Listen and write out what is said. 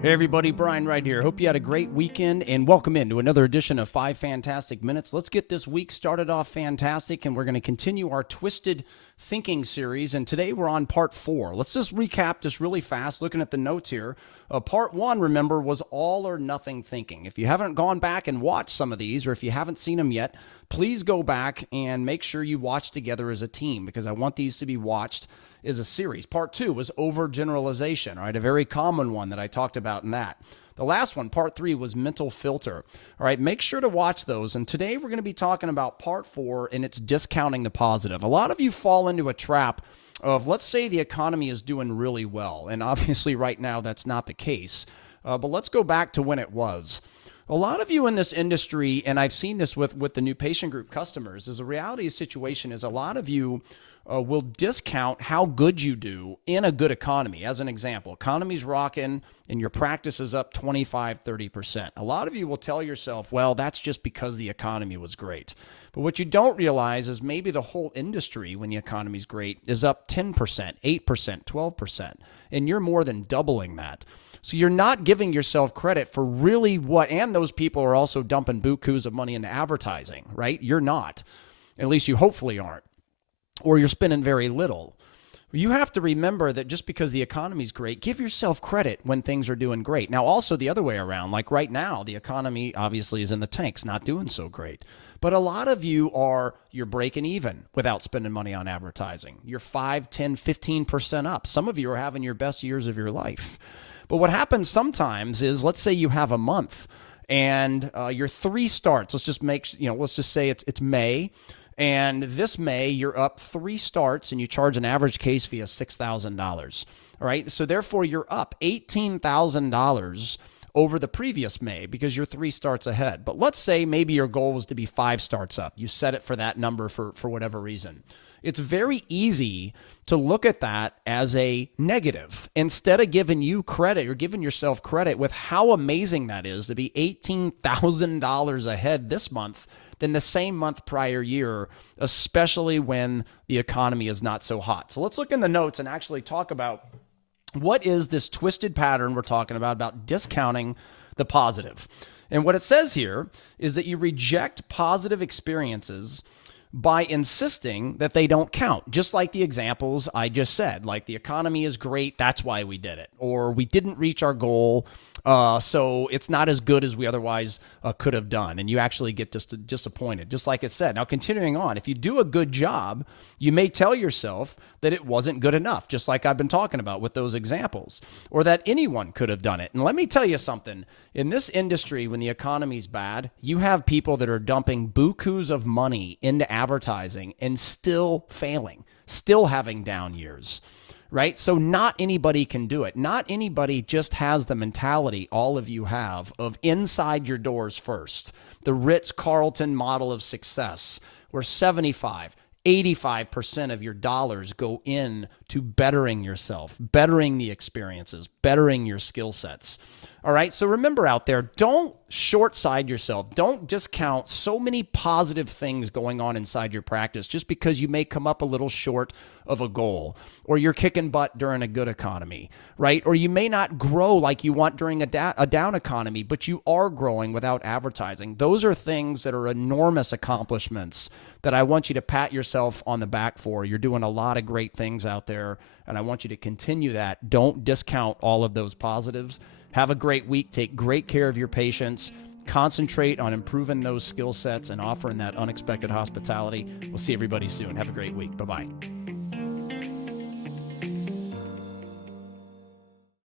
Hey everybody, Brian Wright here. Hope you had a great weekend and welcome into another edition of 5 Fantastic Minutes. Let's get this week started off fantastic and we're going to continue our Twisted Thinking series, and today we're on part 4. Let's just recap this really fast, looking at the notes here. Part 1, remember, was all or nothing thinking. If you haven't gone back and watched some of these, or if you haven't seen them yet, please go back and make sure you watch together as a team, because I want these to be watched as a series. Part 2 was overgeneralization, right? A very common one that I talked about in that. The last one, part 3, was mental filter. All right, make sure to watch those. And today we're going to be talking about part 4, and it's discounting the positive. A lot of you fall into a trap of, let's say the economy is doing really well. And obviously right now that's not the case. But let's go back to when it was. A lot of you in this industry, and I've seen this with the new patient group customers, is a reality situation is a lot of you will discount how good you do in a good economy. As an example, economy's rocking and your practice is up 25, 30%. A lot of you will tell yourself, well, that's just because the economy was great. But what you don't realize is maybe the whole industry, when the economy's great, is up 10%, 8%, 12%, and you're more than doubling that. So you're not giving yourself credit for really what, and those people are also dumping bukus of money into advertising, right? You're not. At least you hopefully aren't. Or you're spending very little. You have to remember that just because the economy's great, give yourself credit when things are doing great. Now, also the other way around, like right now, the economy obviously is in the tanks, not doing so great. But a lot of you you're breaking even without spending money on advertising. You're 5, 10, 15% up. Some of you are having your best years of your life. But what happens sometimes is, let's say you have a month and your 3 starts. Let's just say it's May. And this May, you're up 3 starts and you charge an average case fee of $6,000. All right. So therefore, you're up $18,000 over the previous May because you're 3 starts ahead. But let's say maybe your goal was to be 5 starts up. You set it for that number for whatever reason. It's very easy to look at that as a negative instead of giving you credit or giving yourself credit with how amazing that is to be $18,000 ahead this month than the same month prior year, especially when the economy is not so hot. So let's look in the notes and actually talk about what is this twisted pattern we're talking about discounting the positive. And what it says here is that you reject positive experiences by insisting that they don't count, just like the examples I just said, like the economy is great, that's why we did it, or we didn't reach our goal, so it's not as good as we otherwise could have done, and you actually get disappointed, just like it said. Now, continuing on, if you do a good job, you may tell yourself that it wasn't good enough, just like I've been talking about with those examples, or that anyone could have done it. And let me tell you something, in this industry, when the economy's bad, you have people that are dumping bukus of money into advertising and still failing, still having down years, right? So not anybody can do it. Not anybody just has the mentality all of you have of inside your doors first. The Ritz-Carlton model of success, where 85% of your dollars go in to bettering yourself, bettering the experiences, bettering your skill sets. All right, so remember out there, don't short-side yourself. Don't discount so many positive things going on inside your practice just because you may come up a little short of a goal, or you're kicking butt during a good economy, right? Or you may not grow like you want during a down economy, but you are growing without advertising. Those are things that are enormous accomplishments that I want you to pat yourself on the back for. You're doing a lot of great things out there, and I want you to continue that. Don't discount all of those positives. Have a great week. Take great care of your patients. Concentrate on improving those skill sets and offering that unexpected hospitality. We'll see everybody soon. Have a great week. Bye-bye.